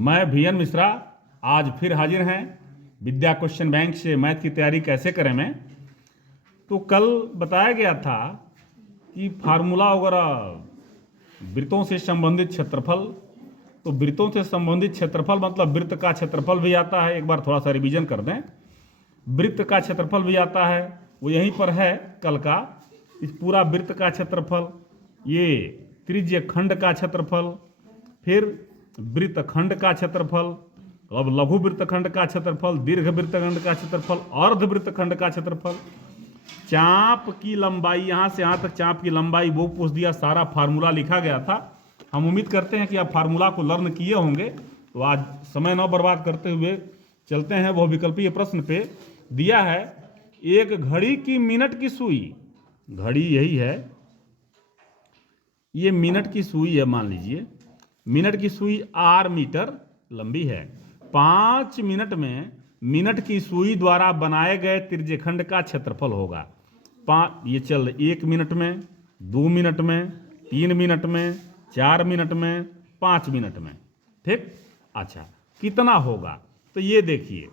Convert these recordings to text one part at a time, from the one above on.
मैं VN मिश्रा आज फिर हाजिर हैं विद्या क्वेश्चन बैंक से मैथ की तैयारी कैसे करें में। तो कल बताया गया था कि फार्मूला वगैरह वृत्तों से संबंधित क्षेत्रफल, तो वृत्तों से संबंधित क्षेत्रफल मतलब वृत्त का क्षेत्रफल भी आता है। एक बार थोड़ा सा रिवीजन कर दें। वृत्त का क्षेत्रफल भी आता है, वो यहीं पर है कल का। इस पूरा वृत्त का क्षेत्रफल, ये त्रिज्य खंड का क्षेत्रफल, फिर वृत्तखंड का क्षेत्रफल, अब लघु वृत्तखंड का क्षेत्रफल, दीर्घ वृत्तखंड का क्षेत्रफल, अर्ध वृत्तखंड का क्षेत्रफल, चाप की लंबाई, यहाँ से यहाँ तक चाप की लंबाई वो पूछ दिया। सारा फार्मूला लिखा गया था। हम उम्मीद करते हैं कि आप फार्मूला को लर्न किए होंगे। तो आज समय न बर्बाद करते हुए चलते हैं वो विकल्पीय प्रश्न पे। दिया है एक घड़ी की मिनट की सुई, घड़ी यही है, ये मिनट की सुई है। मान लीजिए मिनट की सुई r मीटर लंबी है। 5 मिनट में मिनट की सुई द्वारा बनाए गए त्रिज्यखंड का क्षेत्रफल होगा। ये चल 1 मिनट में, 2 मिनट में, 3 मिनट में, 4 मिनट में, 5 मिनट में। ठीक, अच्छा कितना होगा? तो ये देखिए,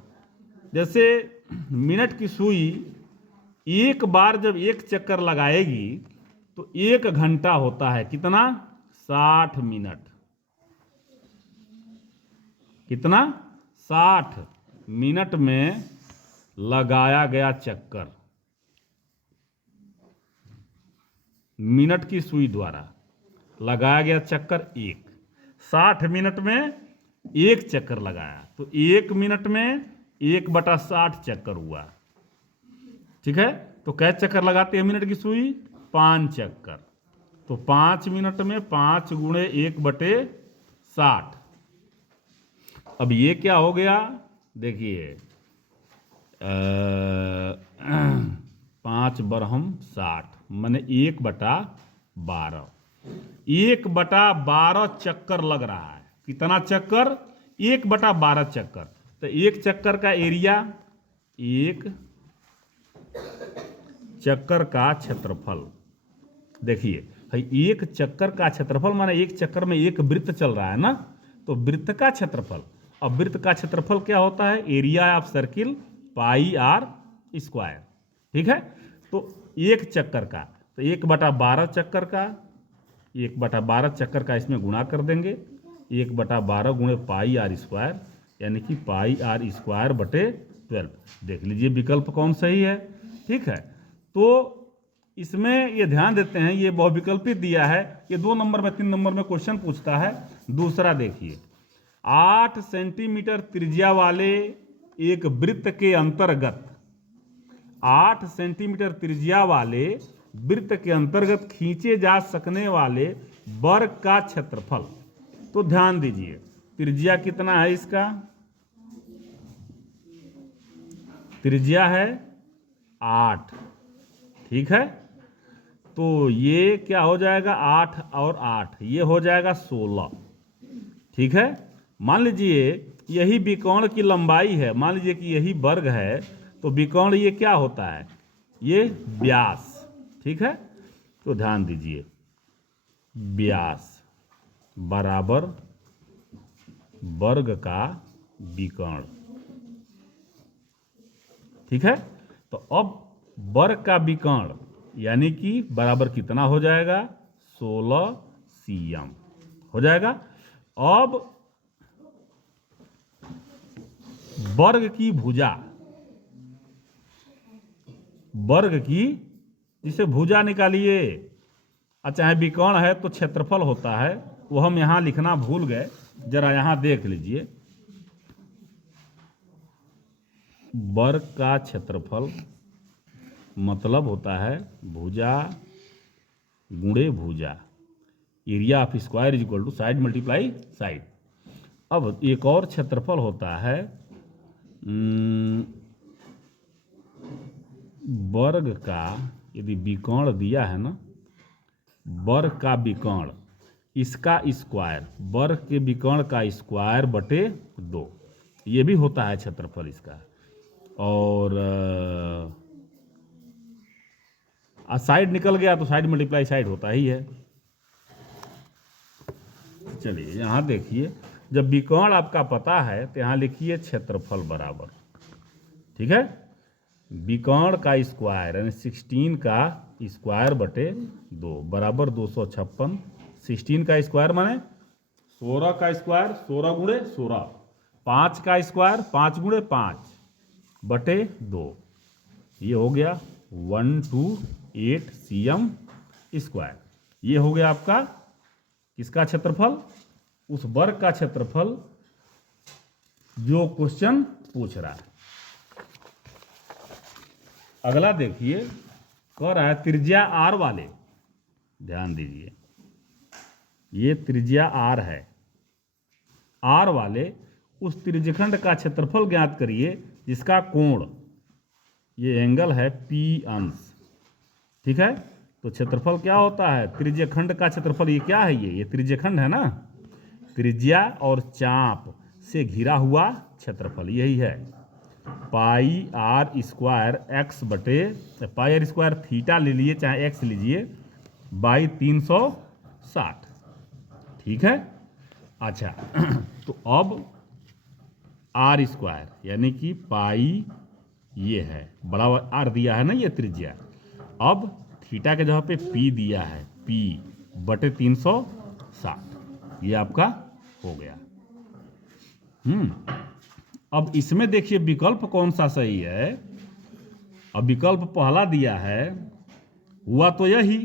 जैसे मिनट की सुई एक बार जब एक चक्कर लगाएगी तो 1 घंटा होता है। कितना? 60 मिनट। कितना? 60 मिनट में लगाया गया चक्कर, मिनट की सुई द्वारा लगाया गया चक्कर 1। 60 मिनट में 1 चक्कर लगाया तो 1 मिनट में 1/60 चक्कर हुआ। ठीक है, तो कै चक्कर लगाते हैं मिनट की सुई? 5 चक्कर। तो 5 मिनट में 5 गुणे 1/60। अब ये क्या हो गया? देखिए 5 बरहम 60 माने 1/12। 1/12 चक्कर लग रहा है। कितना चक्कर? 1/12 चक्कर। तो एक चक्कर का एरिया, एक चक्कर का क्षेत्रफल। देखिए एक चक्कर का क्षेत्रफल माने एक चक्कर में एक वृत्त चल रहा है ना, तो वृत्त का क्षेत्रफल। अब वृत्त का क्षेत्रफल क्या होता है? Area of circle πr²। ठीक है, तो एक चक्कर का, तो 1/12 चक्कर का, 1/12 चक्कर का इसमें गुणा कर देंगे। 1/12 गुणे πr², यानी कि πr²/12। देख लीजिए विकल्प कौन सही है। ठीक है, तो इसमें ये ध्यान देते हैं, ये बहुविकल्पी दिया है। ये 2 नंबर में 3 नंबर में क्वेश्चन पूछता है। दूसरा देखिए, 8 सेंटीमीटर त्रिज्या वाले एक वृत्त के अंतर्गत, 8 सेंटीमीटर त्रिज्या वाले वृत्त के अंतर्गत खींचे जा सकने वाले वर्ग का क्षेत्रफल। तो ध्यान दीजिए, त्रिज्या कितना है इसका? त्रिज्या है 8। ठीक है, तो ये क्या हो जाएगा? 8 और 8, ये हो जाएगा 16। ठीक है, मान लीजिए यही विकर्ण की लंबाई है, मान लीजिए कि यही वर्ग है, तो विकर्ण ये क्या होता है? ये व्यास। ठीक है, तो ध्यान दीजिए व्यास बराबर वर्ग का विकर्ण। ठीक है, तो अब वर्ग का विकर्ण यानी कि बराबर कितना हो जाएगा? 16 cm हो जाएगा। अब वर्ग की भुजा, वर्ग की जिसे भुजा निकालिए। अच्छा है, विकर्ण है तो क्षेत्रफल होता है, वो हम यहां लिखना भूल गए, जरा यहां देख लीजिए। वर्ग का क्षेत्रफल मतलब होता है भुजा गुणे भुजा, area of square is equal to side multiply side. अब एक और क्षेत्रफल होता है वर्ग का, यदि विकर्ण दिया है ना, वर्ग का विकर्ण, इसका स्क्वायर, वर्ग के विकर्ण का स्क्वायर बटे 2, ये भी होता है क्षेत्रफल इसका। और साइड निकल गया तो साइड मल्टीप्लाई साइड होता ही है। चलिए यहाँ देखिए, जब विकर्ण आपका पता है तो यहाँ लिखिए क्षेत्रफल बराबर, ठीक है, विकर्ण का स्क्वायर यानी 16 का स्क्वायर बटे 2 बराबर 256। 16 का स्क्वायर माने 16 का स्क्वायर 16 गुणे 16, 5 का स्क्वायर 5 गुणे 5 बटे 2, ये हो गया 128 cm स्क्वायर। ये हो गया आपका किसका क्षेत्रफल, उस वर्ग का क्षेत्रफल जो क्वेश्चन पूछ रहा है। अगला देखिए, कह रहा है त्रिज्या आर वाले, ध्यान दीजिए ये त्रिज्या आर है, आर वाले उस त्रिज्यखंड का क्षेत्रफल ज्ञात करिए जिसका कोण, ये एंगल है पी अंश, ठीक है। तो क्षेत्रफल क्या होता है, त्रिज्यखंड का क्षेत्रफल, ये क्या है, ये त्रिज्यखंड है ना, त्रिज्या और चाप से घिरा हुआ क्षेत्रफल यही है। पाई आर स्क्वायर एक्स बटे, पाई आर स्क्वायर थीटा ले लिए चाहे एक्स लीजिए, बाई 360, ठीक है। अच्छा तो अब आर स्क्वायर यानी कि पाई ये है, बड़ा आर दिया है ना ये त्रिज्या, अब थीटा के जगह पे पी दिया है, पी बटे 360, ये आपका हो गया। अब इसमें देखिए विकल्प कौन सा सही है, अब विकल्प पहला दिया है, हुआ तो यही।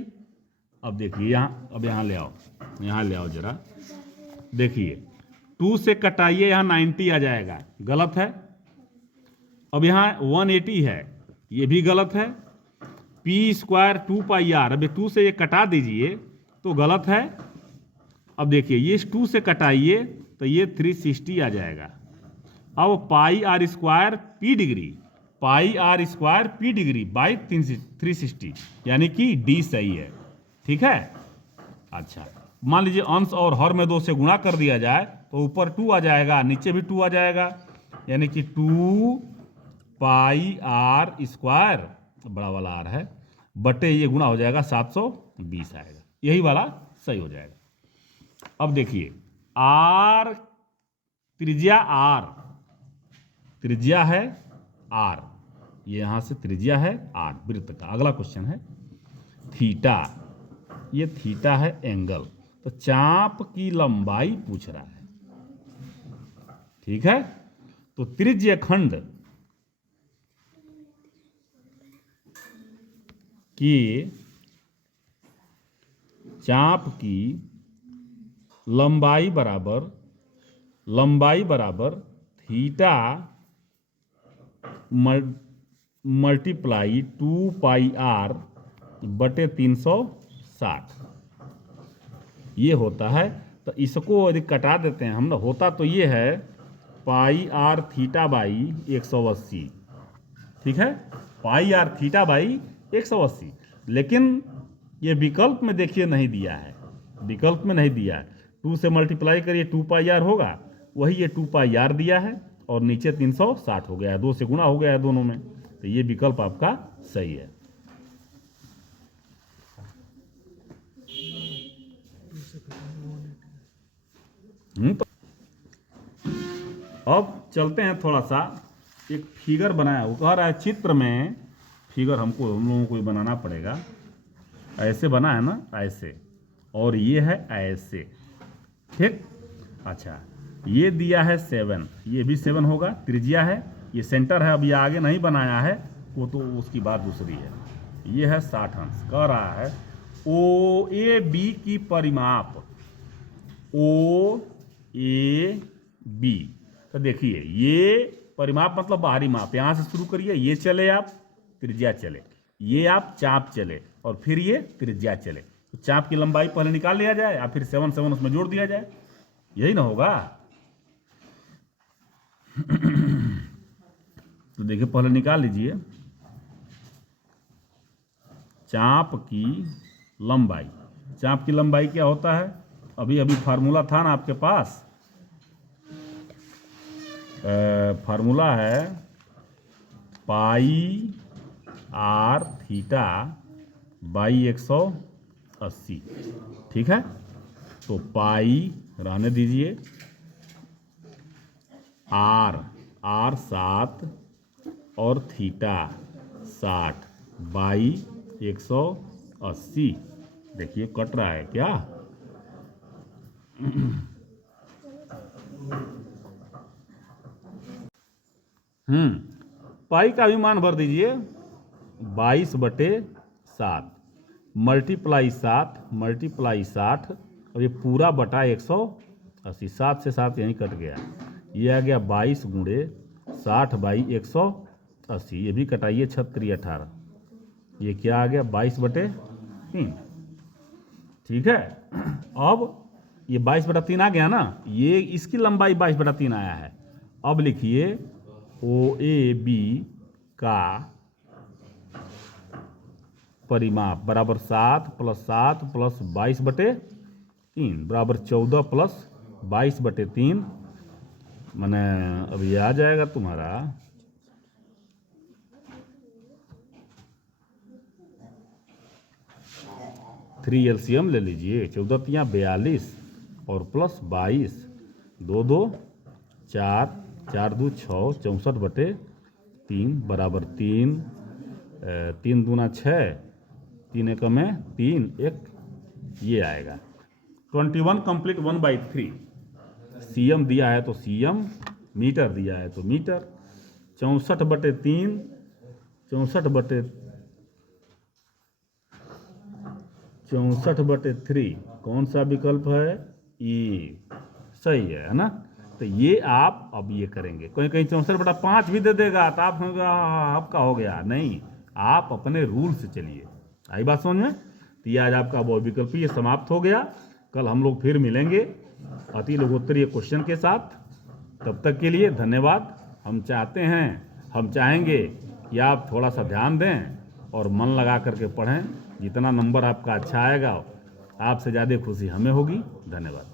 अब देखिए यहाँ, अब यहाँ ले आओ, यहाँ ले आओ जरा, देखिए 2 से कटाइए, यहाँ 90 आ जाएगा, गलत है। अब यहाँ 180 है, ये भी गलत है। पी स्क्वायर 2 पाई आर, अब 2 से ये कटा दीजिए तो गलत है। अब देखिए ये 2 से कटाइए तो ये 360 आ जाएगा। अब pi r square p degree, pi r square p degree by 360, यानी कि डी सही है, ठीक है। अच्छा मान लीजिए अंश और हर में 2 से गुणा कर दिया जाए तो ऊपर 2 आ जाएगा, नीचे भी 2 आ जाएगा, यानी कि 2 पाई आर स्क्वायर, बड़ा वाला आर है, बटे ये गुणा हो जाएगा 720 आएगा, यही वाला सही हो जाएगा। अब देखिए आर, त्रिज्या आर, त्रिज्या है आर, ये यहां से त्रिज्या है आर वृत्त का। अगला क्वेश्चन है थीटा, ये थीटा है एंगल, तो चाप की लंबाई पूछ रहा है, ठीक है। तो त्रिज्य खंड की चाप की लंबाई बराबर थीटा मल्टीप्लाई 2 पाई आर बटे 360, ये होता है। तो इसको यदि कटा देते हैं हम ना, होता तो ये है पाई आर थीटा बाई 180, ठीक है, पाई आर थीटा बाई 180, लेकिन ये विकल्प में देखिए नहीं दिया है, विकल्प में नहीं दिया है। 2 से मल्टीप्लाई करिए 2 पाई आर होगा, वही ये 2 पाई आर दिया है और नीचे 360 हो गया है, 2 से गुणा हो गया है दोनों में, तो ये विकल्प आपका सही है। तो अब चलते हैं थोड़ा सा, एक फिगर बनाया, वो कह रहा है चित्र में, फिगर हम लोगों को बनाना पड़ेगा, ऐसे बना है ना, ऐसे, और ये है ऐसे, ठीक। अच्छा ये दिया है 7, ये भी 7 होगा, त्रिज्या है, ये सेंटर है, अब ये आगे नहीं बनाया है, वो तो उसकी बात दूसरी है। ये है 60 अंश, कह रहा है ओ ए बी की परिमाप, ओ ए बी, तो देखिए ये परिमाप मतलब बाहरी माप, यहां से शुरू करिए, ये चले आप त्रिज्या चले, ये आप चाप चले, और फिर ये त्रिज्या चले, तो चाप की लंबाई पहले निकाल लिया जाए या फिर 7 7 उसमें जोड़ दिया जाए, यही ना होगा। तो देखिए पहले निकाल लीजिए चाप की लंबाई, चाप की लंबाई क्या होता है, अभी अभी फार्मूला था ना आपके पास, फार्मूला है पाई आर थीटा बाई 180, ठीक है। तो पाई रहने दीजिए। आर 7 और थीटा 60, बाई 180। देखिए कट रहा है क्या? पाई का भी मान भर दीजिए। 22/7 मल्टीप्लाई 7 मल्टीप्लाई 60, और ये पूरा बटा 180। 7 से 7 यहीं कट गया। ये आ गया 22 गुणे 60/180। ये भी कटाइए 36 18। ये क्या आ गया? 22/3। ठीक है। अब ये 22/3 आ गया ना, ये इसकी लंबाई 22/3 आया है। अब लिखिए OAB का परिमाप बराबर 7 + 7 + 22/3 बराबर 14 + 22/3। मैंने अब ये आ जाएगा तुम्हारा 3 LCM ले लीजिए। 14 तियाँ 42 और प्लस 22, 2 2 4, 4 2 6, 64/3 बराबर 3, 3 दूना 6, 3 एक में 3 1, ये आएगा 21 कंप्लीट 1/3। CM दिया है तो CM, मीटर दिया है तो मीटर। 64/3 64/3 कौन सा विकल्प है? ई सही है ना? तो ये आप अब ये करेंगे। कहीं कहीं 64/5 भी दे देगा तो आप आपका हो गया। नहीं, आप अपने रूल से चलिए। आई बात समझ में? तो ये आज आपका वो विकल्प ये समाप्त हो गया। कल हम लोग फिर मिलेंगे अति लोकोत्तरीय क्वेश्चन के साथ। तब तक के लिए धन्यवाद। हम चाहेंगे कि आप थोड़ा सा ध्यान दें और मन लगा करके पढ़ें। जितना नंबर आपका अच्छा आएगा, आपसे ज़्यादा खुशी हमें होगी। धन्यवाद।